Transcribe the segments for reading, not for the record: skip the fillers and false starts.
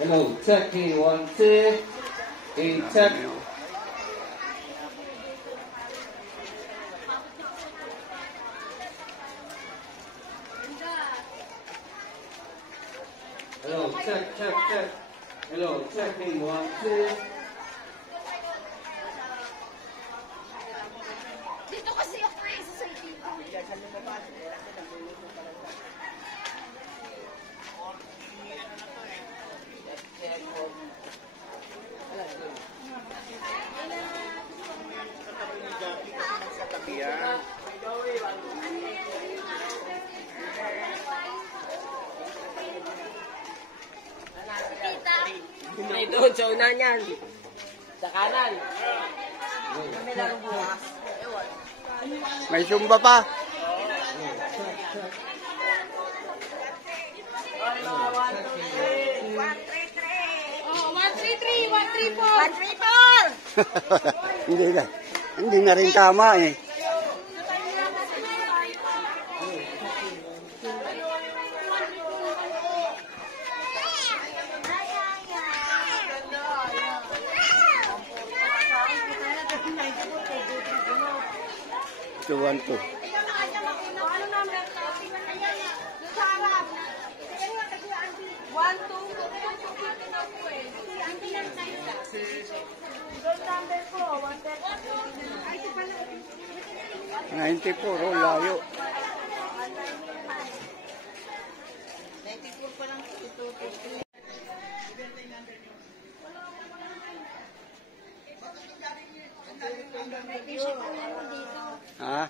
Hello, check me 1, 2. Check. Hello, check. Hello, check me 1, 2. Dito kasi ako sa safety. May doon sa una niyan. Sa kanan. May larong bukas. May sumba pa. Hindi na rin tama eh. Tuwan to. $94, oh, layo. Ha?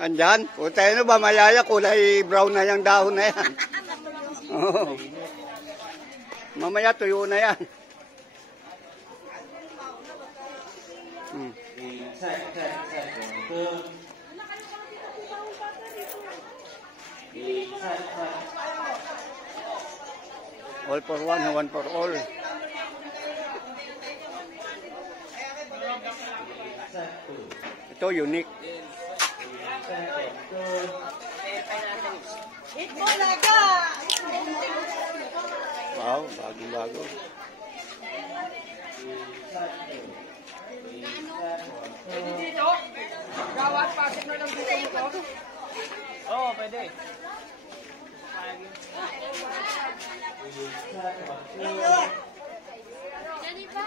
Andyan? Puta yun ba, mayaya, kulay brown na yung dahon na yan. Oh. Mamaya tuyo na yan. All for one, one for all. Ito unique. Wow, bago-bago. Pwede dito? Gawat, pasok na lang dito ito. Oo, pwede. Gani ba?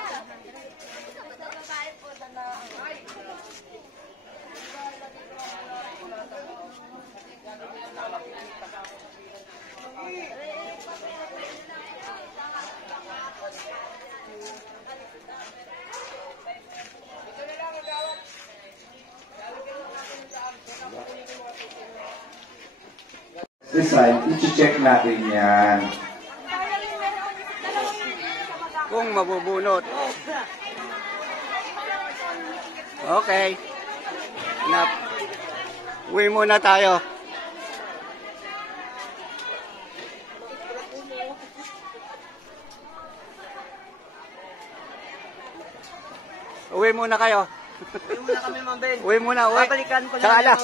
Design, i-check natin yan. Kung mabubunot. Okay. Uwi muna tayo. Uwi muna kayo. Uwi muna kami, Ma'am Ben. Uwi muna, uwi. Babalikan ko Sa alas.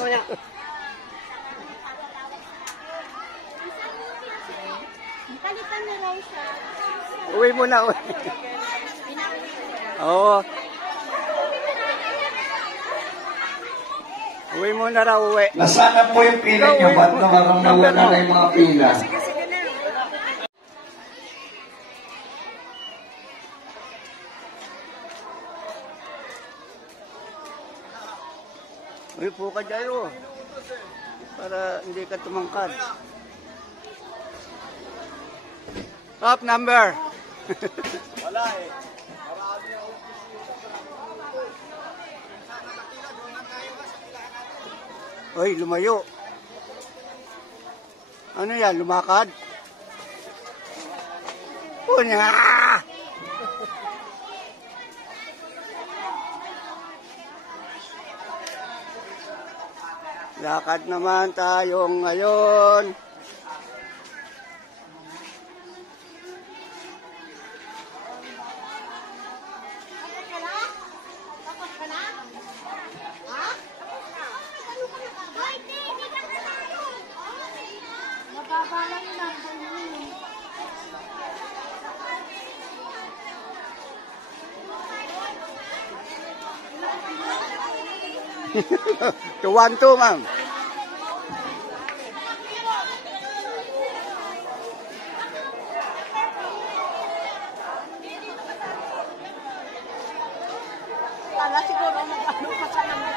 Palitan na raw siya. Uwi muna, uwi. Oo. Uwi muna raw, uwi. Nasaan na po yung pila nyo? Ba't nawala na yung mga pila? Uy, po ka dyan, oh. Para hindi ka tumangkad. Top number. Wala eh. Uy, lumayo. Ano yan, lumakad? Punya! Lakad naman tayo ngayon. 2-1-2, ma'am. Kala siguro mag-ano pa sa naman.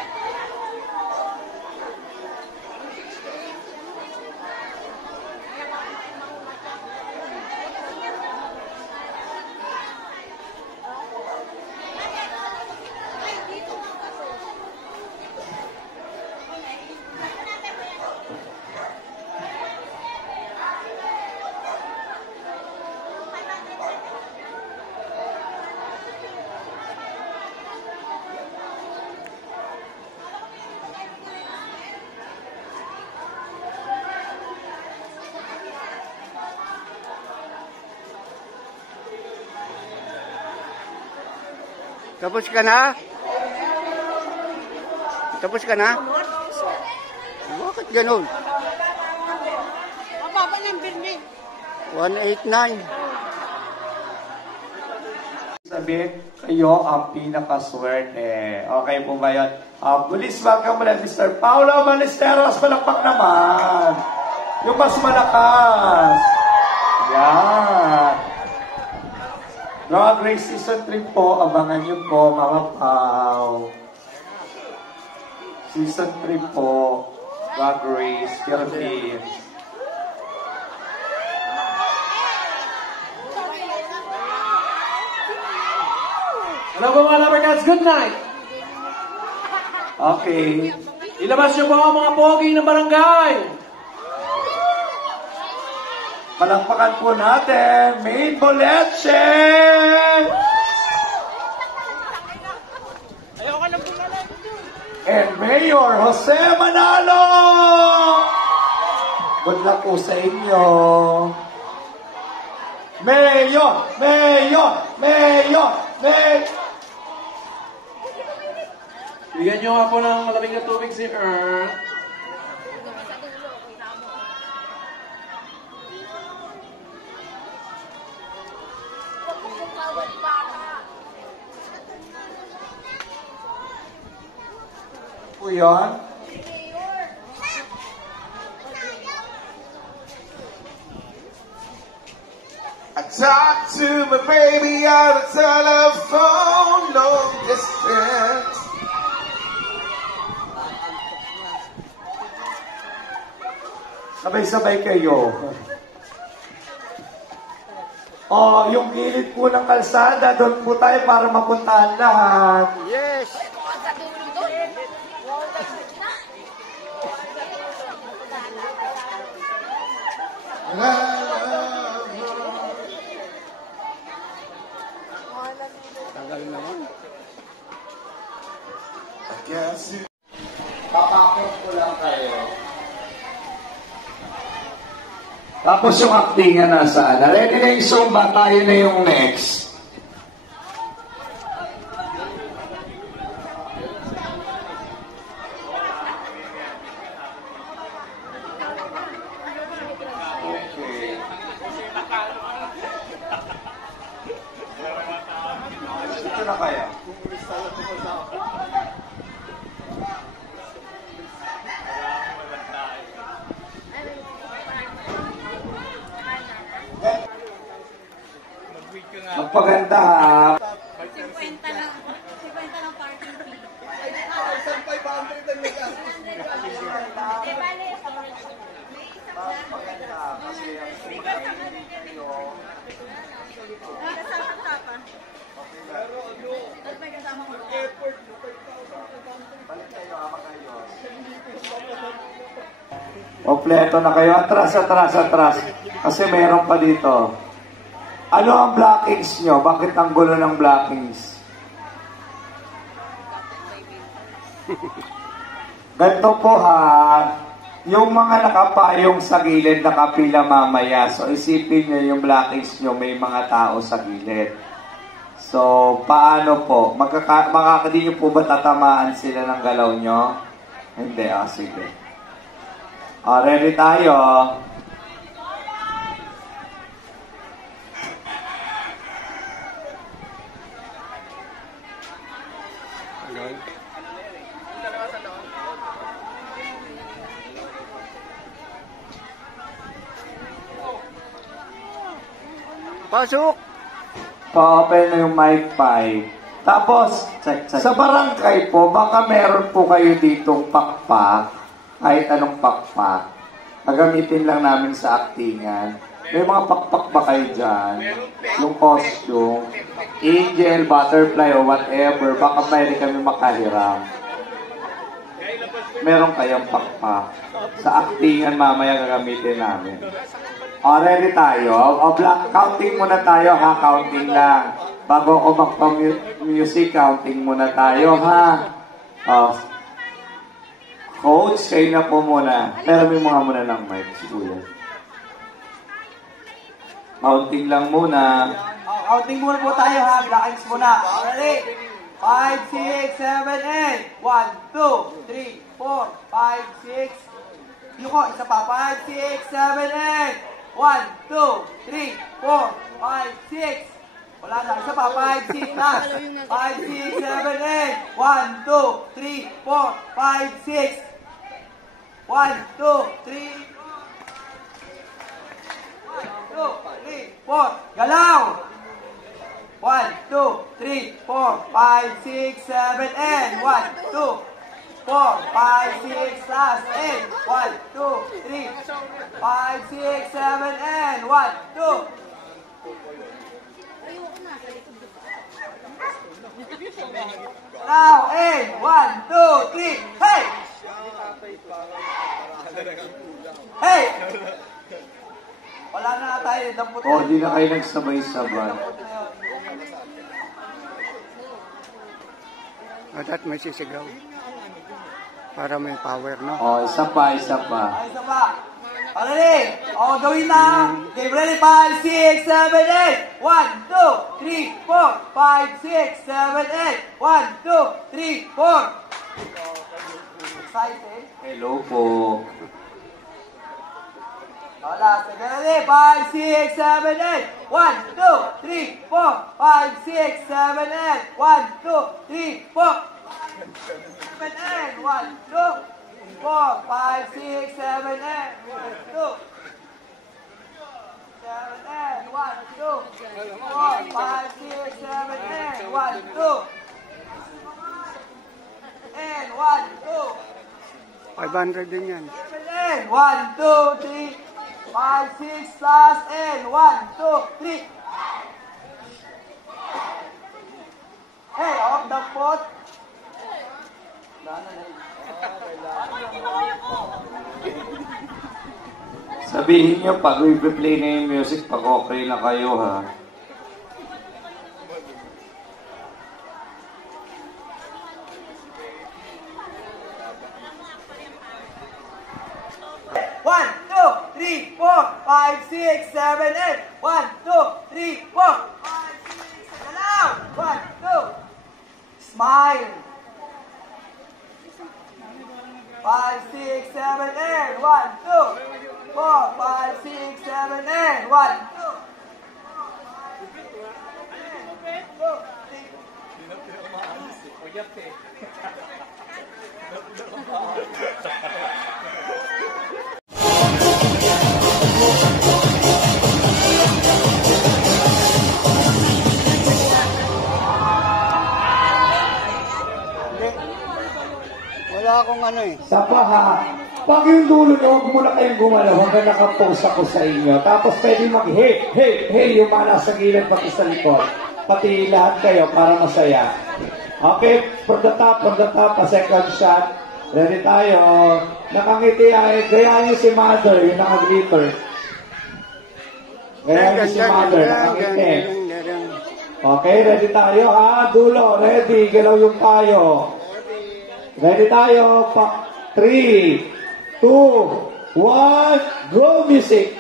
Tapos ka na? Tapos ka na? Bakit ganun? Mababa ng birni. 189. Sabi, kayo ang pinakaswerte. Okay po ba yun? Police, welcome mo na, Mr. Paulo Ballesteros. Malakpak naman. Yung mas malakas. Yan. Drag Race Season 3 po. Abangan nyo po, mga Pao. Season 3 po. Drag Race Philippines. Hello po mga Lumbercats, good night! Okay. Ilabas niyo po ang mga pogi ng barangay! Palakpakan po natin, Main Boleche! And Mayor Jose Manalo! Good luck po sa inyo. Mayor! Mayor! Mayor! Mayor! Bigyan niyo nga po ng malamig na tubig si Earl. Po yun. I talk to my baby on the telephone, long distance. Sabay-sabay kayo. Oh, yung gilid po ng kalsada, doon po tayo para mapuntahan lahat. Yes! Tagal naman. Papakot ko lang kayo. Tapos yung actingan nasaan? Ready na yung Zumba, tayo na yung next. Okay. Ito na kaya? Magpaganda ha. 50 lang. 50 lang parking fee. Kompleto na kayo. Atras, atras, atras. Kasi meron pa dito. Ano ang blockings nyo? Bakit ang gulo ng blockings? Ganito po ha. Yung mga nakapayong sa gilid, nakapila mamaya. So isipin nyo yung blockings nyo, may mga tao sa gilid. So paano po? Makakadi nyo po ba tatamaan sila ng galaw nyo? Hindi. Sige. Ready tayo. Pasok! Pa-open na yung mic pipe. Tapos, sa barangay po, baka meron po kayo ditong pakpak, kahit anong pakpak. Nagamitin lang namin sa aktingan. May mga pakpak ba kayo dyan? Yung costume, angel, butterfly, or whatever, baka mayroon kami makahiram. Meron kayong pakpak. Sa aktingan mamaya gagamitin namin. O, ready tayo. O, counting muna tayo ha, counting lang. Bago ako magpa-music, counting muna tayo ha. O, coach, kayo na po muna. Pero may mga muna ng mic, siguro. Counting lang muna. Counting muna po tayo ha. Blackings muna. Ready? 5, 6, 7, 8. 1, 2, 3, 4, 5, 6. Yuko, isa pa. 5, 6, 7, 8. 1, 2, 3, 4, 5, 6. Wala na. Isa pa. 5, 6 na. 5, 6, 7, 8. 1, 2, 3, 4, 5, 6. 1, 2, 3, 1, 2, 3, 4, 5, 6. Galaw! 1, 2, 3, 4, 5, 6, 7, and 1, 2, 4, 5, 6, last, 8, 1, 2, 3, 5, 6, 7, and 1, 2. Now, and 1, 2, 3, hey! Hey! Wala na tayo, dampot O, di na kayo nagsabay-sabay. At may sisigaw. Para may power, no? O, isa pa, isa pa. Ay, isa pa. Ready? O, gawin na. Okay, ready? 5, 6, 7, 8. 1, 2, 3, 4, 5, 6, 7, 8. 1, 2, 3, 4. Excited? Hello po. Last. Ready? 5, 6, 7, 8. 1, 2, 3, 4, 5, 6, 7, 8. 1, 2, 3, 4. 7, 8. 1, 2, 4, 5, 6, 7, 8. 2. 7, 8. 1, 2, 4, 5, 6, 7, 8. 1, 2. And 1, 2. 500 din yan. 7, 1, 2, 3, 5, 6, last, and 1, 2, 3. Hey, off the foot. Sabihin nyo, pag i-play na yung music, pag okay na kayo, ha? One, 2, 3, 4, 5, 6, 7, 8. 1, 2, 3, 4, 5, 6. Galaw. 1, 2. Smile. 5, 6, 7, 8. 1, 2, 4, 5, 6, 7, 8. 1, 2. Wala akong ano eh. Sa paha, pag yung dulo nyo, huwag muna kayong gumalaw hanggang nakapost ako sa inyo. Tapos pwede mag-hey, hey, hey, yung mga nasa gilid pati sa likod. Pati lahat kayo para masaya. Okay, from the top, a second shot. Ready tayo. Nakangiti ay, gaya niyo si Mother, yung nakaglitter. Gaya niyo si Mother, nakangiti. Okay, ready tayo ha. Dulo, ready. Galaw yung tayo. Ready tayo. 3, 2, 1, go music.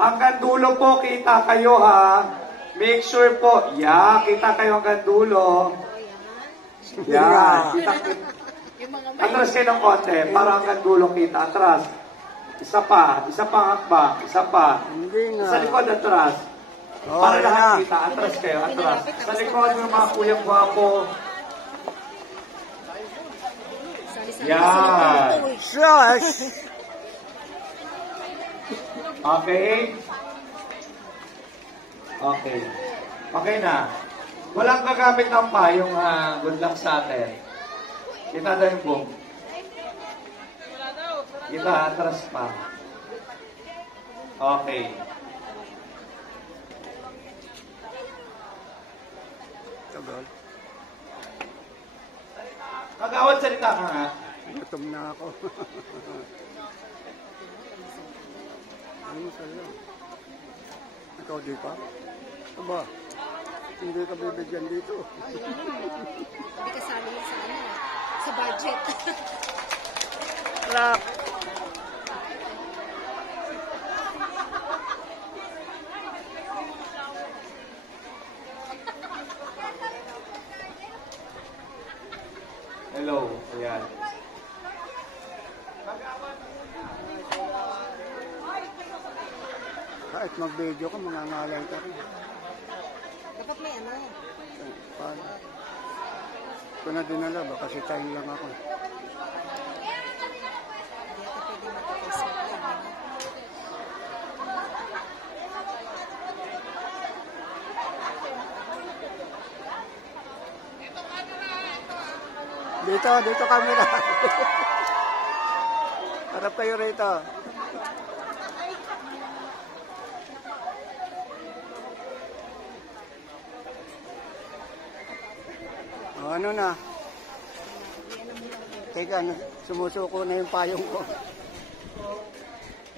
Hanggang dulo po, kita kayo ha. Make sure po, kita kayo hanggang dulo. Kita. Yung mga Atras kayo ng konti, para hanggang dulong kita. Atras. Isa pa hakbang, isa pa. Hindi nga. Sa likod, atras. Oh, Para yan lahat na. kita, atras kayo, atras. Sa likod ng mga kuyang gwapo. Yan. Shush! Okay? Okay. Okay na. Walang gagamit ng payong good luck sa atin. Kita daw yung boom. Kita, atras pa. Okay. Tagal. Kagawad, salita ka nga. Gutom na ako. Ano masaya? Ikaw di pa? Aba, hindi ka bibigyan dito. Hindi kasali sa ano, sa budget. Rock! Hello. Ayan. Kahit mag-video ka, mangangalay ka rin. Dapat may ano. Paano? Ito na dinala, baka si time lang ako. Hindi ata pwede magkakasip yan. Dito camera. Harap kayo rito. O, ano na? Teka, sumusuko na yung payong ko.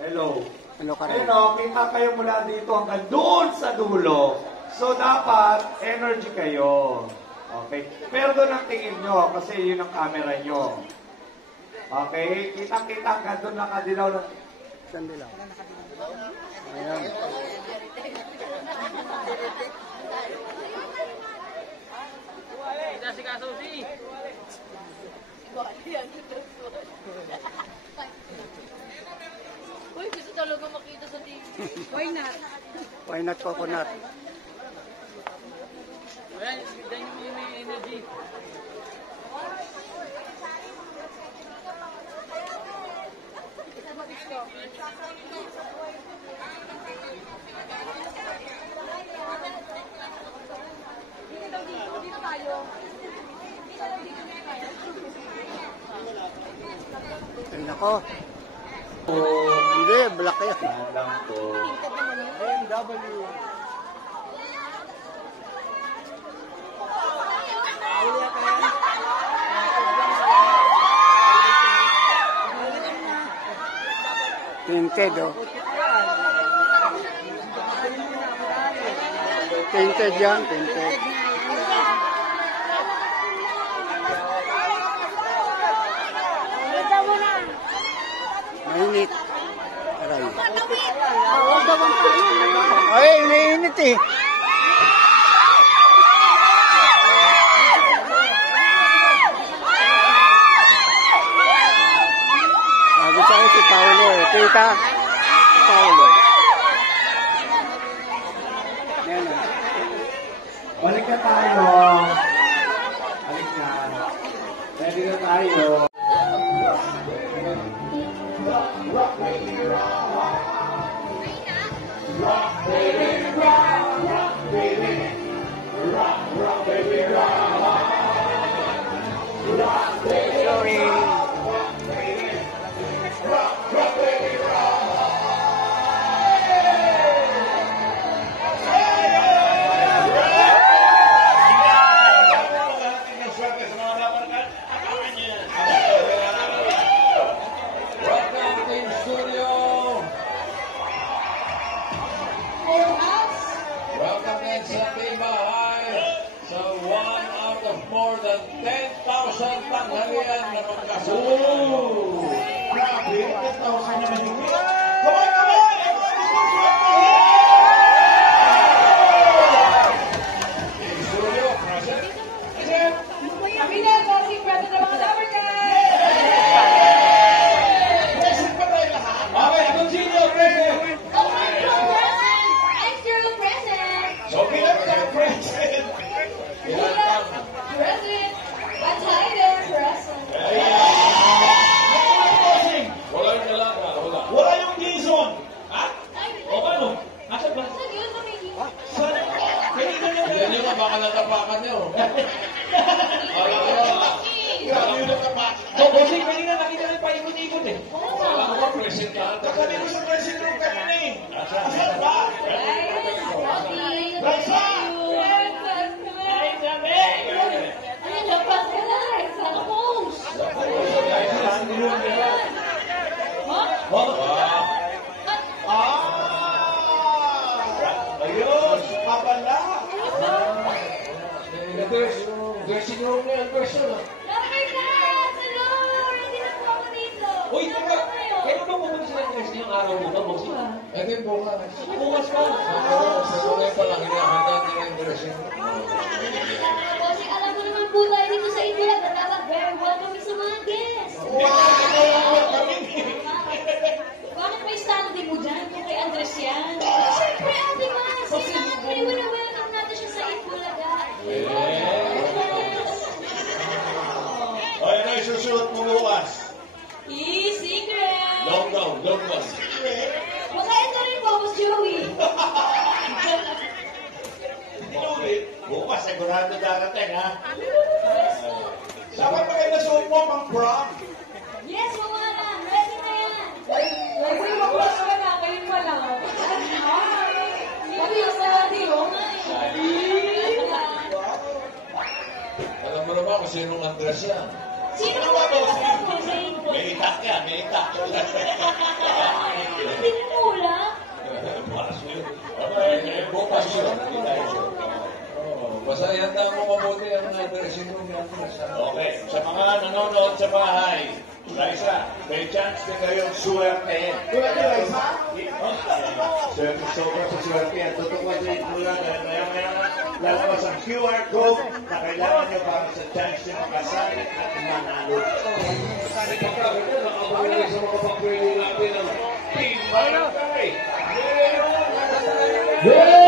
Hello. Ano ka rin? Ayun o, kita kayo mula dito hanggang doon sa dulo. So, dapat energy kayo. Okay? Pero doon ang tingin nyo kasi yun ang camera nyo. Okay? Kita-kita hanggang doon nakadilaw na. Sandi lang. Ayan. Uy, gusto talaga makita sa TV. Why not? Why not coconut? Ay, nako. Hindi, black yan. Lang to. Tinted, oh. Tinted yan, tinted. Mainit. Aray. Ay, inainit eh. Sabi sa akin si Paolo eh. Kita? Paolo. Yan ah. Balik na tayo. Balik na. Ready na tayo. Welcome din sa Tibahay sa one out of more than 10,000 tanghalian na magkasunod. Grabe, 10,000 na mahigit. In studio, present. President ng mga Summer Camp! Bossing, kanina nakita na paikot-ikot eh. Kala ko ba present ka? Sabi ko sa present room kanina eh. Asan ba? Raisa! Ay, lapas ka na. Sana post. Ayun! Kapala! Dressing room na yung person. Lapit na! Hello! Ready na po ako dito. Uy, teka! Kailan ba pumunta sila ng dressing yung araw nito, Bossing? Ito yung bukas. Bukas pa? Sa bukas pa lang, hinahanda nila yung dressing room. Bossing, alam mo naman po tayo dito sa India na dapat very welcome sa mga guests. Bakit may standing mo dyan kung kay Andres yan? Siyempre, Ate Mas, kailangan welcome natin siya sa Itbulaga. Ay, na isusuot mo bukas. Secret! Long gown. Makain na rin po, Boss Joey. Bukas, sigurado darating, ha? Dapat maganda suot mo, pang prom. Yes, mga na. Ready na yan. Ready mo po sa na. Kayo pa lang. Kami yung sa radio. Alam mo naman kung sinong Andres yan. Sino ka ba po sa inyo? May itak yan, may itak. Hindi mo mula. Para sa'yo. Bukas yun. Basta ihanda mo mabuti ang dressing room ni Andres. Okay, sa mga nanonood sa bahay, Raisa, may chance din kayong suwertein. Raisa? Sobra sa swerte yan. Totoo kasi ito lang. Maya-maya lalabas ang QR code na kailangan nyo para sa chance nyo makasali at manalo. Kasali ka ka. Nakabalik sa mga pagpwede natin ng Team Barangay. Yeah!